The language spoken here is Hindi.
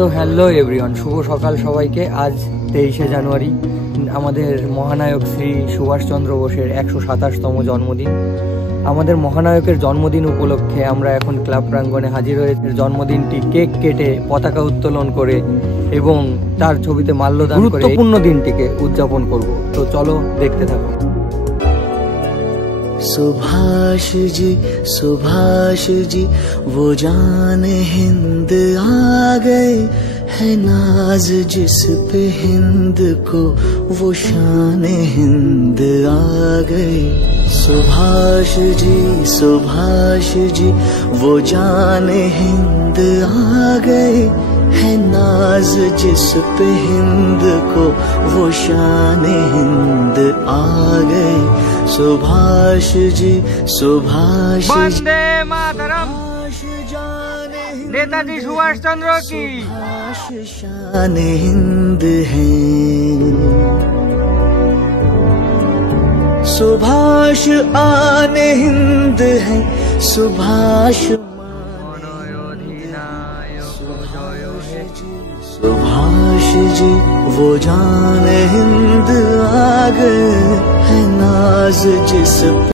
তো হ্যালো এভরিওয়ান, শুভ সকাল সবাইকে। আজ 23শে জানুয়ারি আমাদের মহানায়ক শ্রী সুভাষচন্দ্র বোসের 127তম জন্মদিন। আমাদের মহানায়কের জন্মদিন উপলক্ষে আমরা এখন ক্লাব প্রাঙ্গণে হাজির হয়েছে। জন্মদিনটি কেক কেটে, পতাকা উত্তোলন করে এবং তার ছবিতে মাল্যদান করে গুরুত্বপূর্ণ দিনটিকে উদযাপন করব। তো চলো দেখতে থাকো। सुभाष जी वो जान हिंद आ गए, है नाज जिस पे हिंद को वो शान हिंद आ गए। सुभाष जी वो जान हिंद आ गए, है नाज जिस पे हिंद को वो शान हिंद आ गए। सुभाष जी वंदे मातरम। नेताजी सुभाष चंद्र की शान हिंद है। सुभाष आन हिंद है, सुभाष सुभाष जी वो जान हिंद आ गए, है नाज जिस